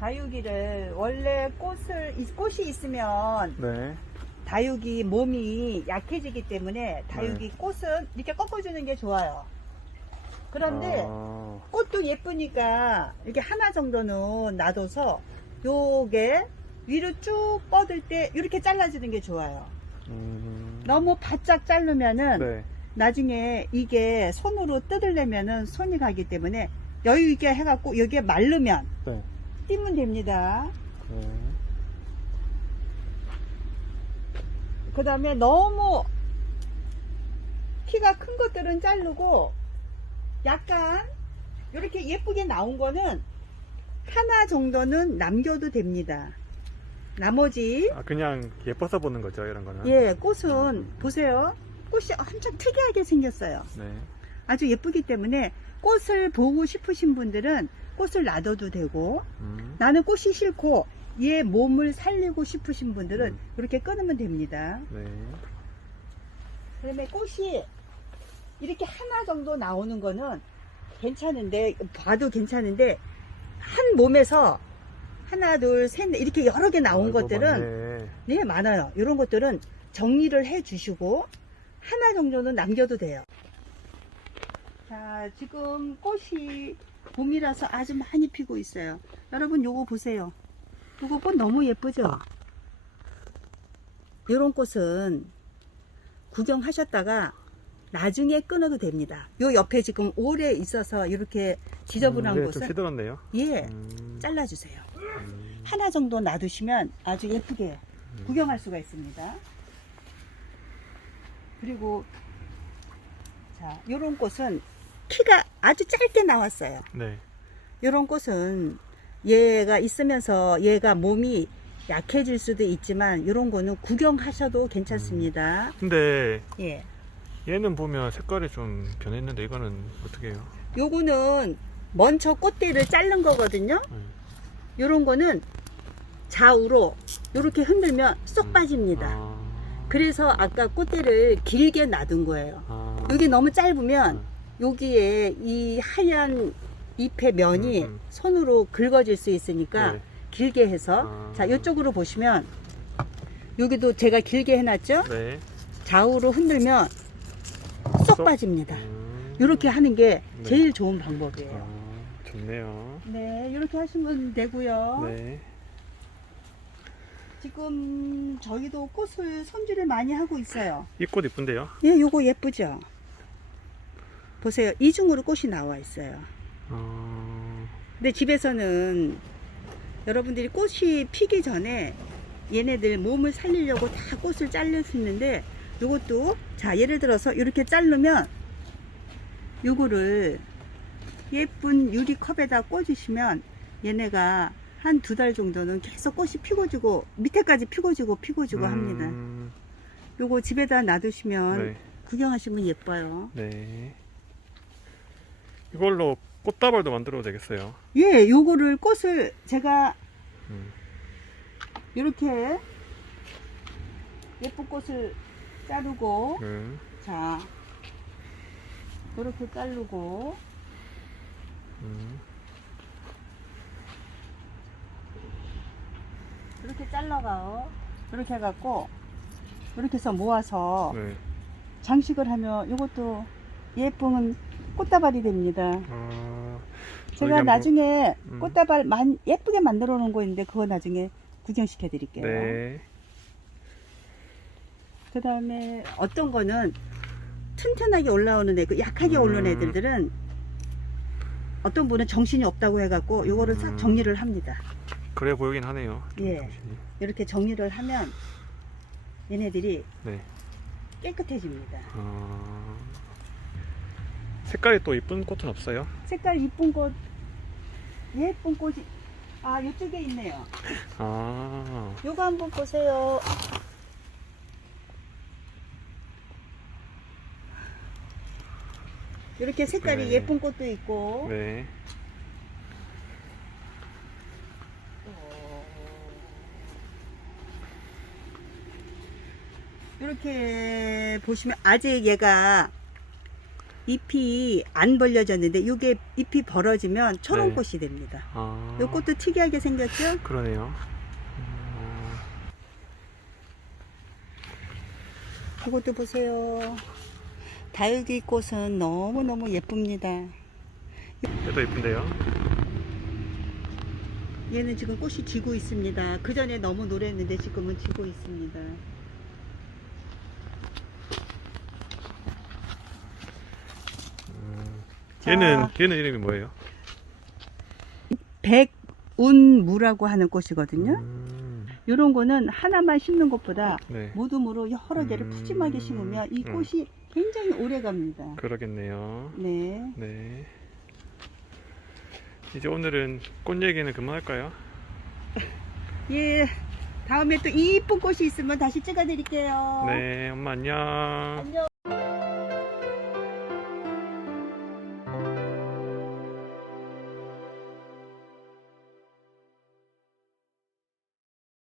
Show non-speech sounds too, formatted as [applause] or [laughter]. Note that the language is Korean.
다육이를 원래 꽃을 이 꽃이 있으면 네. 다육이 몸이 약해지기 때문에 다육이 네. 꽃은 이렇게 꺾어주는 게 좋아요. 그런데 아, 꽃도 예쁘니까 이렇게 하나 정도는 놔둬서 요게 위로 쭉 뻗을 때 이렇게 잘라주는 게 좋아요. 음, 너무 바짝 자르면은 네. 나중에 이게 손으로 뜯으려면은 손이 가기 때문에 여유 있게 해갖고 여기에 마르면 네. 띄면 됩니다. 네. 그 다음에 너무 키가 큰 것들은 자르고 약간 이렇게 예쁘게 나온 거는 하나 정도는 남겨도 됩니다. 나머지 아, 그냥 예뻐서 보는 거죠, 이런 거는. 예 꽃은 보세요. 꽃이 엄청 특이하게 생겼어요. 네. 아주 예쁘기 때문에 꽃을 보고 싶으신 분들은 꽃을 놔둬도 되고 음, 나는 꽃이 싫고 얘 몸을 살리고 싶으신 분들은 음. 이렇게 끊으면 됩니다. 네. 그다음에 꽃이 이렇게 하나 정도 나오는 거는 괜찮은데 봐도 괜찮은데 한 몸에서 하나 둘셋 이렇게 여러 개 나온 아이고, 것들은 많네. 네 많아요. 이런 것들은 정리를 해 주시고 하나 정도는 남겨도 돼요. 자 지금 꽃이 봄이라서 아주 많이 피고 있어요. 여러분 요거 보세요. 요거 꽃 너무 예쁘죠? 이런 꽃은 구경하셨다가 나중에 끊어도 됩니다. 요 옆에 지금 오래 있어서 이렇게 지저분한 음, 네, 좀 곳은 시들었네요. 예 음, 잘라주세요. 음, 하나 정도 놔두시면 아주 예쁘게 음. 구경할 수가 있습니다. 그리고 자, 요런 꽃은 키가 아주 짧게 나왔어요. 네. 요런 꽃은 얘가 있으면서 얘가 몸이 약해질 수도 있지만 요런 거는 구경하셔도 괜찮습니다. 근데 예. 얘는 보면 색깔이 좀 변했는데 이거는 어떻게 해요? 요거는 먼저 꽃대를 자른 거거든요. 네. 요런 거는 좌우로 요렇게 흔들면 쏙 음. 빠집니다. 아, 그래서 아까 꽃대를 길게 놔둔 거예요. 아, 여기 너무 짧으면 음. 여기에 이 하얀 잎의 면이 음, 음. 손으로 긁어질 수 있으니까 네. 길게 해서 아. 자 이쪽으로 보시면 여기도 제가 길게 해놨죠 네. 좌우로 흔들면 쏙 쏙? 빠집니다 음. 이렇게 하는 게 네. 제일 좋은 방법이에요 아, 좋네요. 네 이렇게 하시면 되고요 네. 지금 저희도 꽃을 손질을 많이 하고 있어요 이꽃 이쁜데요? 예 요거 예쁘죠 보세요. 이중으로 꽃이 나와 있어요. 어, 근데 집에서는 여러분들이 꽃이 피기 전에 얘네들 몸을 살리려고 다 꽃을 잘릴 수 있는데 요것도 자 예를 들어서 이렇게 자르면 요거를 예쁜 유리컵에다 꽂으시면 얘네가 한 두 달 정도는 계속 꽃이 피고 지고 밑에까지 피고 지고 피고 지고 합니다. 음, 요거 집에다 놔두시면 네. 구경하시면 예뻐요. 네. 이걸로 꽃다발도 만들어도 되겠어요. 예 요거를 꽃을 제가 음, 이렇게 예쁜 꽃을 자르고 네. 자 이렇게 자르고 음, 이렇게 잘라가요 이렇게 해갖고 이렇게 해서 모아서 네. 장식을 하면 이것도 예쁜 꽃다발이 됩니다 아, 제가 한번- 나중에 음. 꽃다발 만, 예쁘게 만들어 놓은 거 있는데 그거 나중에 구경시켜 드릴게요 네. 그 다음에 어떤 거는 튼튼하게 올라오는 애, 그 약하게 음. 오르는 애들들은 어떤 분은 정신이 없다고 해갖고 요거를 싹 음. 정리를 합니다. 그래 보이긴 하네요. 좀 예. 정신이. 이렇게 정리를 하면 얘네들이 네. 깨끗해집니다. 아, 색깔이 또 이쁜 꽃은 없어요? 색깔 이쁜 꽃, 예쁜 꽃이, 아, 이쪽에 있네요. 아, 요거 한번 보세요. 이렇게 색깔이 네. 예쁜 꽃도 있고, 네. 이렇게 보시면 아직 얘가 잎이 안 벌려졌는데 이게 잎이 벌어지면 초롱꽃이 됩니다. 아. 이 꽃도 특이하게 생겼죠? 그러네요. 음, 이것도 보세요. 다육이 꽃은 너무너무 예쁩니다. 얘도 예쁜데요. 얘는 지금 꽃이 지고 있습니다. 그 전에 너무 노랬는데 지금은 지고 있습니다. 음, 자. 얘는 얘는 이름이 뭐예요? 백운무라고 하는 꽃이거든요. 음, 이런 거는 하나만 심는 것보다 네. 모둠으로 여러 개를 음. 푸짐하게 심으면 이 음. 꽃이 굉장히 오래 갑니다. 그러겠네요. 네. 네. 이제 오늘은 꽃 얘기는 그만할까요? [laughs] 예. 다음에 또 이쁜 꽃이 있으면 다시 찍어드릴게요. 네, 엄마 안녕. 안녕.